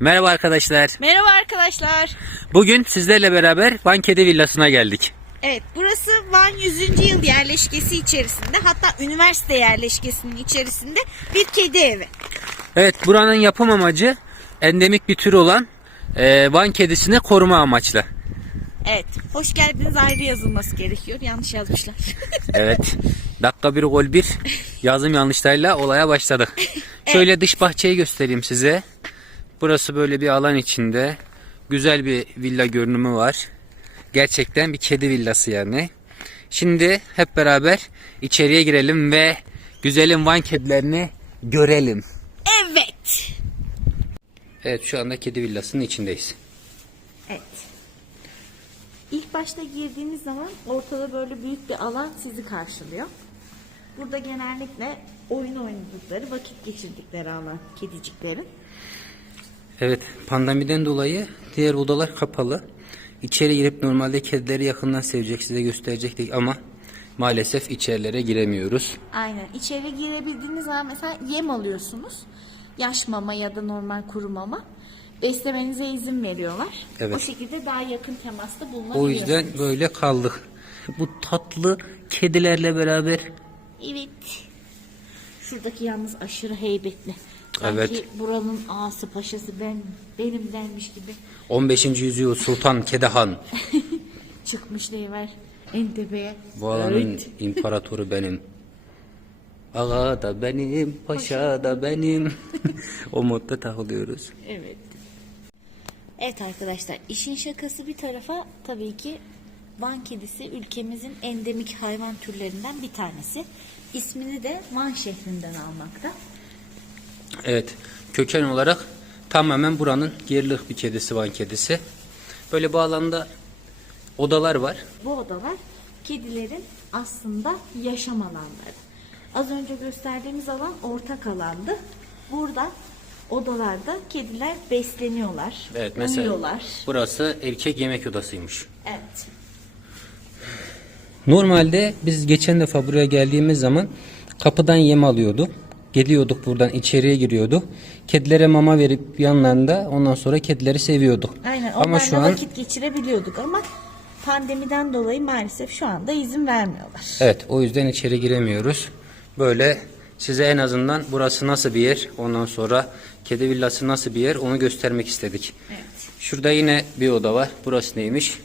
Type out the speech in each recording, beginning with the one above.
Merhaba arkadaşlar. Merhaba arkadaşlar. Bugün sizlerle beraber Van Kedi Villası'na geldik. Evet, burası Van 100. yıl yerleşkesi içerisinde, hatta üniversite yerleşkesinin içerisinde bir kedi evi. Evet, buranın yapım amacı endemik bir tür olan Van kedisini koruma amaçlı. Evet, hoş geldiniz ayrı yazılması gerekiyor. Yanlış yazmışlar. Evet, dakika 1 gol 1 yazım yanlışlarıyla olaya başladık. Şöyle dış bahçeyi göstereyim size. Burası böyle bir alan içinde. Güzel bir villa görünümü var. Gerçekten bir kedi villası yani. Şimdi hep beraber içeriye girelim ve güzelim Van kedilerini görelim. Evet. Evet, şu anda kedi villasının içindeyiz. Evet. İlk başta girdiğiniz zaman ortada böyle büyük bir alan sizi karşılıyor. Burada genellikle oyun oynadıkları, vakit geçirdikleri alan kediciklerin. Evet, pandemiden dolayı diğer odalar kapalı. İçeri girip normalde kedileri yakından sevecek, size gösterecektik ama maalesef içerilere giremiyoruz. Aynen. İçeri girebildiğiniz zaman mesela yem alıyorsunuz. Yaş mama ya da normal kuru mama. Beslemenize izin veriyorlar. Evet. O şekilde daha yakın temasta bulunabiliyorsunuz. O yüzden böyle kaldık. Bu tatlı kedilerle beraber. Evet. Şuradaki yalnız aşırı heybetli. Sanki Evet. buranın ağası paşası benim dermiş gibi. 15. yüzyıl Sultan Kedahan. Çıkmış deyiver en tepeye. Bu alanın Evet. imparatoru benim. Ağa da benim, paşa da benim. O modda takılıyoruz. Evet. Evet arkadaşlar, işin şakası bir tarafa, tabii ki Van kedisi ülkemizin endemik hayvan türlerinden bir tanesi. İsmini de Van şehrinden almakta. Evet, köken olarak tamamen buranın yerlik bir kedisi, Van kedisi. Böyle bu alanda odalar var. Bu odalar kedilerin aslında yaşam alanları. Az önce gösterdiğimiz alan ortak alandı. Burada odalarda kediler besleniyorlar, Evet, mesela uyuyorlar. burası erkek yemek odasıymış. Evet. Normalde biz geçen defa buraya geldiğimiz zaman kapıdan yem alıyorduk. Geliyorduk, buradan içeriye giriyorduk. Kedilere mama verip yanlarında ondan sonra kedileri seviyorduk. Aynen, Ama onlarla şu an vakit geçirebiliyorduk ama pandemiden dolayı maalesef şu anda izin vermiyorlar. evet, o yüzden içeri giremiyoruz. Böyle size en azından burası nasıl bir yer, ondan sonra kedi villası nasıl bir yer onu göstermek istedik. Evet. Şurada yine bir oda var. Burası neymiş?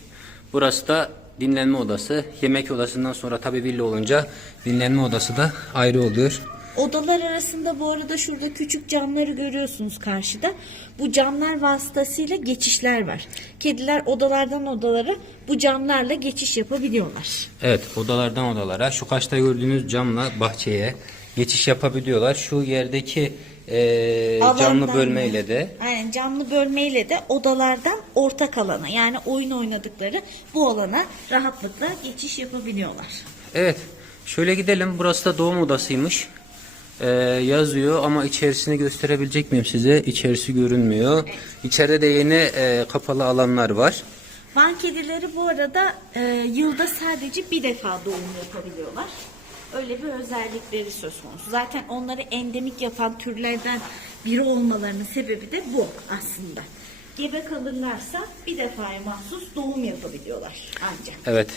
Burası da dinlenme odası. Yemek odasından sonra tabii villa olunca dinlenme odası da ayrı oluyor. Odalar arasında bu arada şurada küçük camları görüyorsunuz karşıda. Bu camlar vasıtasıyla geçişler var. Kediler odalardan odalara bu camlarla geçiş yapabiliyorlar. Evet, odalardan odalara şu karşıda gördüğünüz camla bahçeye geçiş yapabiliyorlar. Şu yerdeki camlı Alandan bölmeyle da, de aynen, camlı bölmeyle de odalardan ortak alana, yani oyun oynadıkları bu alana rahatlıkla geçiş yapabiliyorlar. evet, şöyle gidelim. Burası da doğum odasıymış. Yazıyor ama içerisini gösterebilecek miyim size? İçerisi görünmüyor. Evet. İçeride de yeni kapalı alanlar var. Van kedileri bu arada yılda sadece bir defa doğum yapabiliyorlar. Öyle bir özellikleri söz konusu. Zaten onları endemik yapan türlerden biri olmalarının sebebi de bu aslında. Gebe kalırlarsa bir defaya mahsus doğum yapabiliyorlar ancak. Evet.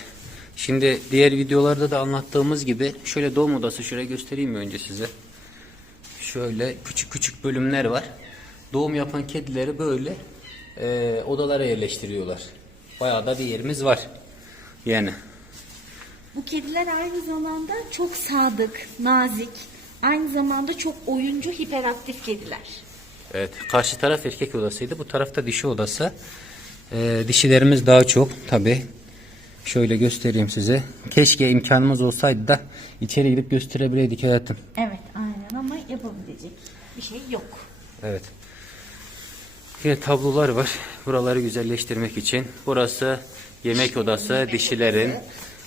Şimdi diğer videolarda da anlattığımız gibi şöyle doğum odası, şöyle göstereyim mi önce size? Şöyle küçük küçük bölümler var. Doğum yapan kedileri böyle odalara yerleştiriyorlar. Bayağı da bir yerimiz var. Yani. Bu kediler aynı zamanda çok sadık, nazik, aynı zamanda çok oyuncu, hiperaktif kediler. Evet. Karşı taraf erkek odasıydı. Bu tarafta dişi odası. Dişilerimiz daha çok tabi. Şöyle göstereyim size. Keşke imkanımız olsaydı da içeri girip gösterebileydik hayatım. Evet, aynen, ama yapabilecek bir şey yok. Evet. Yine tablolar var. Buraları güzelleştirmek için. Burası yemek odası, dişilerin.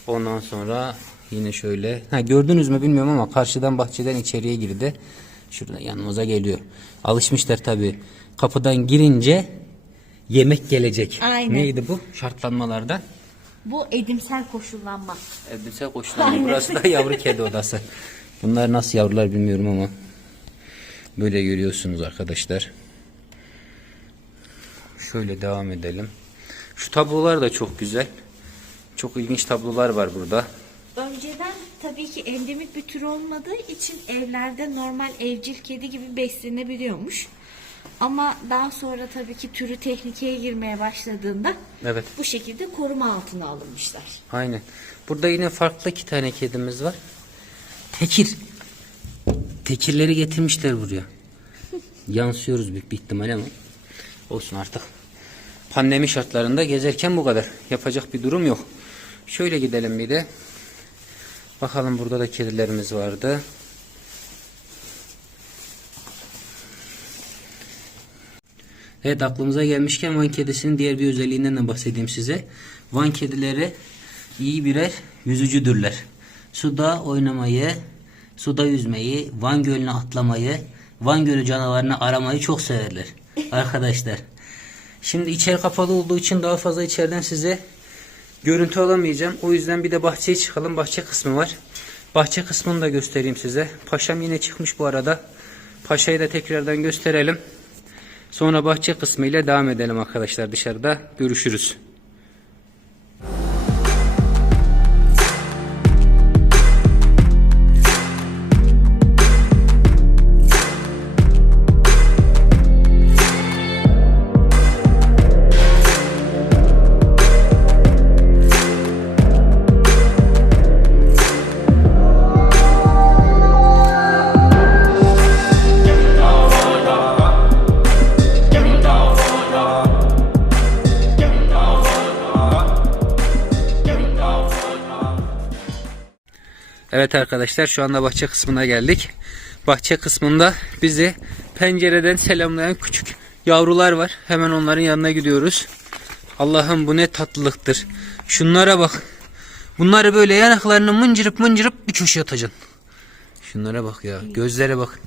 Ondan sonra yine şöyle. Gördünüz mü bilmiyorum ama karşıdan bahçeden içeriye girdi. Şurada yanımıza geliyor. Alışmışlar tabii. Kapıdan girince yemek gelecek. Aynen. Neydi bu? Şartlanmalardan. Bu edimsel koşullanma. Elbise koşulan. Burası da yavru kedi odası. Bunlar nasıl yavrular bilmiyorum ama böyle görüyorsunuz arkadaşlar. Şöyle devam edelim. Şu tablolar da çok güzel. Çok ilginç tablolar var burada. Önceden tabii ki endemik bir tür olmadığı için evlerde normal evcil kedi gibi beslenebiliyormuş. Ama daha sonra tabii ki türü tehlikeye girmeye başladığında Evet. bu şekilde koruma altına alınmışlar. Aynen. Burada yine farklı 2 tane kedimiz var. Tekir. Tekirleri getirmişler buraya. Yansıyoruz büyük bir ihtimal ama olsun artık. Pandemi şartlarında gezerken bu kadar. Yapacak bir durum yok. Şöyle gidelim bir de. Bakalım, burada da kedilerimiz vardı. Evet, aklımıza gelmişken Van kedisinin diğer bir özelliğinden de bahsedeyim size. Van kedileri iyi birer yüzücüdürler. Suda oynamayı, suda yüzmeyi, Van Gölü'ne atlamayı, Van Gölü canavarını aramayı çok severler arkadaşlar. Şimdi içeri kapalı olduğu için daha fazla içeriden size görüntü alamayacağım. O yüzden bir de bahçeye çıkalım. Bahçe kısmı var. Bahçe kısmını da göstereyim size. Paşam yine çıkmış bu arada. Paşayı da tekrardan gösterelim. Sonra bahçe kısmı ile devam edelim arkadaşlar. Dışarıda görüşürüz. Evet arkadaşlar, şu anda bahçe kısmına geldik. Bahçe kısmında bizi pencereden selamlayan küçük yavrular var. Hemen onların yanına gidiyoruz. Allah'ım, bu ne tatlılıktır. Şunlara bak. Bunları böyle yanaklarını mıncırıp mıncırıp bir köşeye atacaksın. Şunlara bak ya. Gözlere bak.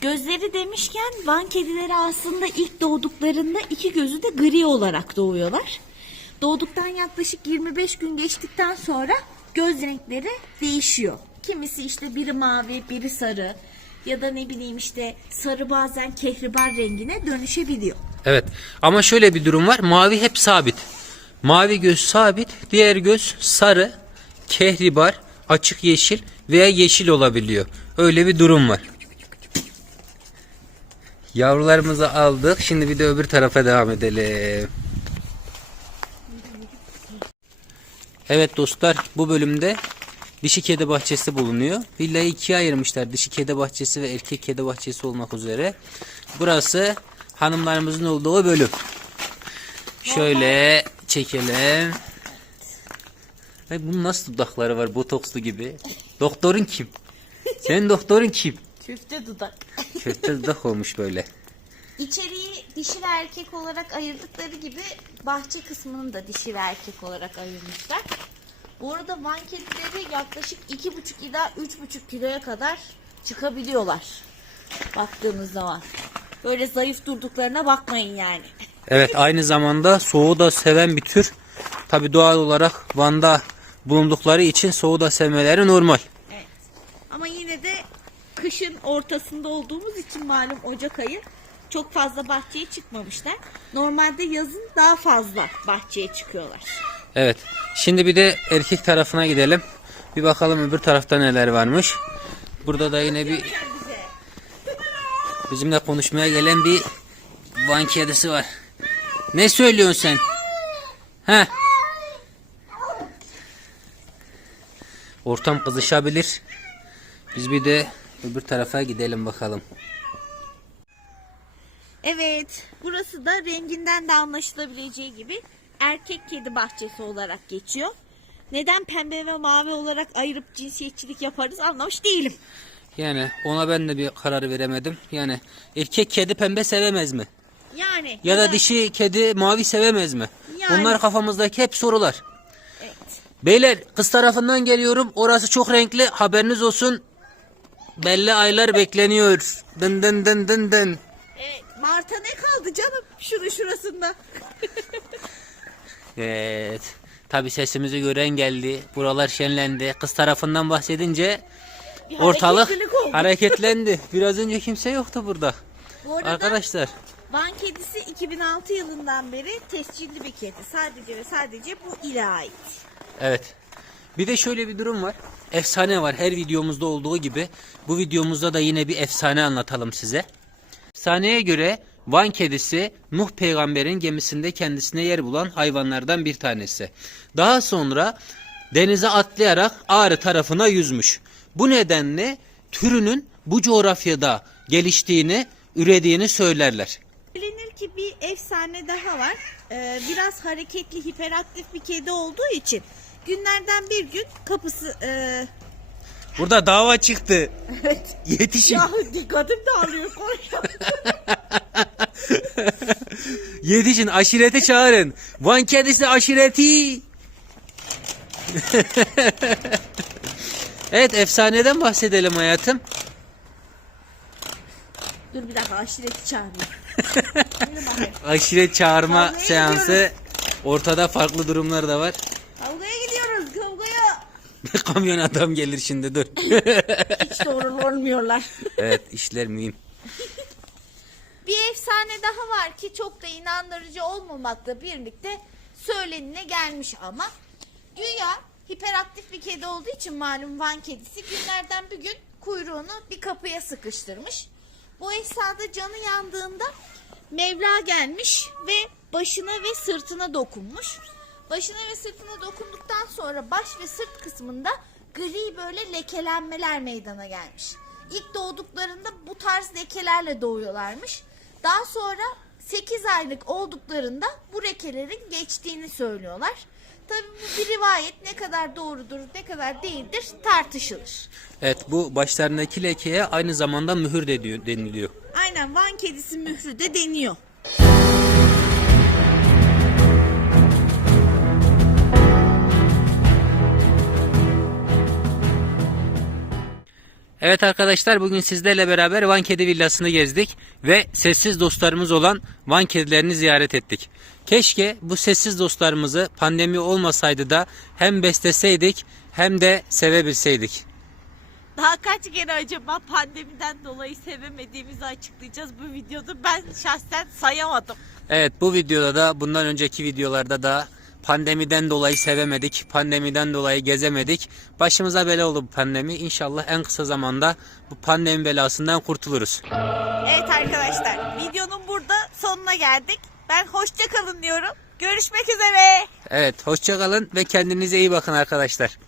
Gözleri demişken Van kedileri aslında ilk doğduklarında 2 gözü de gri olarak doğuyorlar. Doğduktan yaklaşık 25 gün geçtikten sonra göz renkleri değişiyor. Kimisi işte biri mavi, biri sarı ya da ne bileyim işte sarı bazen kehribar rengine dönüşebiliyor. Evet, ama şöyle bir durum var. Mavi hep sabit. Mavi göz sabit. Diğer göz sarı, kehribar, açık yeşil veya yeşil olabiliyor. Öyle bir durum var. Yavrularımızı aldık. Şimdi bir de öbür tarafa devam edelim. Evet dostlar, bu bölümde dişi kedi bahçesi bulunuyor. Villayı ikiye ayırmışlar. Dişi kedi bahçesi ve erkek kedi bahçesi olmak üzere. Burası hanımlarımızın olduğu bölüm. Şöyle çekelim. Ay, bunun nasıl dudakları var, botokslu gibi. Doktorun kim? Senin doktorun kim? Köfte dudak. Köfte dudak olmuş böyle. İçeriği dişi ve erkek olarak ayırdıkları gibi bahçe kısmını da dişi ve erkek olarak ayırmışlar. Bu arada Van kedileri yaklaşık 2,5 ila 3,5 kiloya kadar çıkabiliyorlar. Baktığınız zaman. Böyle zayıf durduklarına bakmayın yani. Evet, aynı zamanda soğuğu da seven bir tür. Tabi doğal olarak Van'da bulundukları için soğuğu da sevmeleri normal. Evet. Ama yine de kışın ortasında olduğumuz için malum Ocak ayı çok fazla bahçeye çıkmamışlar. Normalde yazın daha fazla bahçeye çıkıyorlar. Evet. Şimdi bir de erkek tarafına gidelim. Bir bakalım öbür tarafta neler varmış. Burada da yine bir bizimle konuşmaya gelen bir Van kedisi var. Ne söylüyorsun sen? He? Ortam kızışabilir. Biz bir de öbür tarafa gidelim bakalım. Evet, burası da renginden de anlaşılabileceği gibi erkek kedi bahçesi olarak geçiyor. Neden pembe ve mavi olarak ayırıp cinsiyetçilik yaparız anlamış değilim. Yani ona ben de bir karar veremedim. Yani erkek kedi pembe sevemez mi? Yani Ya da dişi kedi mavi sevemez mi? Yani. Bunlar kafamızdaki hep sorular. Evet. Beyler, kız tarafından geliyorum. Orası çok renkli. Haberiniz olsun. Belli aylar bekleniyor. Dın dın dın dın dın. Evet, Mart'a ne kaldı canım? Şurasında. Evet. Tabi sesimizi gören geldi. Buralar şenlendi. Kız tarafından bahsedince ortalık hareketlilik oldu. hareketlendi. Biraz önce kimse yoktu burada. Bu arada Arkadaşlar. Van kedisi 2006 yılından beri tescilli bir kedi. Sadece ve sadece bu ile ait. Evet. Bir de şöyle bir durum var. Efsane var. Her videomuzda olduğu gibi bu videomuzda da yine bir efsane anlatalım size. Efsaneye göre Van kedisi Nuh peygamberin gemisinde kendisine yer bulan hayvanlardan bir tanesi. Daha sonra denize atlayarak Ağrı tarafına yüzmüş. Bu nedenle türünün bu coğrafyada geliştiğini, ürediğini söylerler. Bilinir ki bir efsane daha var. Biraz hareketli, hiperaktif bir kedi olduğu için günlerden bir gün kapısı... Burada dava çıktı. Evet. Yetişin. Ya dikkatim dağılıyor. Yetişin, aşireti çağırın. Van kedisi aşireti. Evet, efsaneden bahsedelim hayatım. Dur bir dakika, aşireti çağırayım. Yürü bakayım. Aşiret çağırma Kavgaya seansı. gidiyoruz. Ortada farklı durumlar da var. Kavgaya gidiyoruz, kavgaya. Kamyon adam gelir şimdi, dur. Hiç doğru olmuyorlar. Evet, işler mühim. Bir efsane daha var ki çok da inandırıcı olmamakla birlikte söylenine gelmiş ama. Güya hiperaktif bir kedi olduğu için malum Van kedisi günlerden bir gün kuyruğunu bir kapıya sıkıştırmış. Bu esnada canı yandığında Mevla gelmiş ve başına ve sırtına dokunmuş. Başına ve sırtına dokunduktan sonra baş ve sırt kısmında gri böyle lekelenmeler meydana gelmiş. İlk doğduklarında bu tarz lekelerle doğuyorlarmış. Daha sonra 8 aylık olduklarında bu lekelerin geçtiğini söylüyorlar. Tabii bu bir rivayet, ne kadar doğrudur ne kadar değildir tartışılır. Evet, bu başlarındaki lekeye aynı zamanda mühür de deniliyor. Aynen, Van kedisi mührü de deniyor. Evet arkadaşlar, bugün sizlerle beraber Van Kedi Villası'nı gezdik ve sessiz dostlarımız olan Van kedilerini ziyaret ettik. Keşke bu sessiz dostlarımızı pandemi olmasaydı da hem besleseydik hem de sevebilseydik. Daha kaç kere acaba pandemiden dolayı sevemediğimizi açıklayacağız bu videoda, ben şahsen sayamadım. Evet, bu videoda da bundan önceki videolarda da pandemiden dolayı sevemedik, pandemiden dolayı gezemedik. Başımıza bela oldu bu pandemi. İnşallah en kısa zamanda bu pandemi belasından kurtuluruz. Evet arkadaşlar, videonun burada sonuna geldik. Ben hoşça kalın diyorum. Görüşmek üzere. Evet, hoşça kalın ve kendinize iyi bakın arkadaşlar.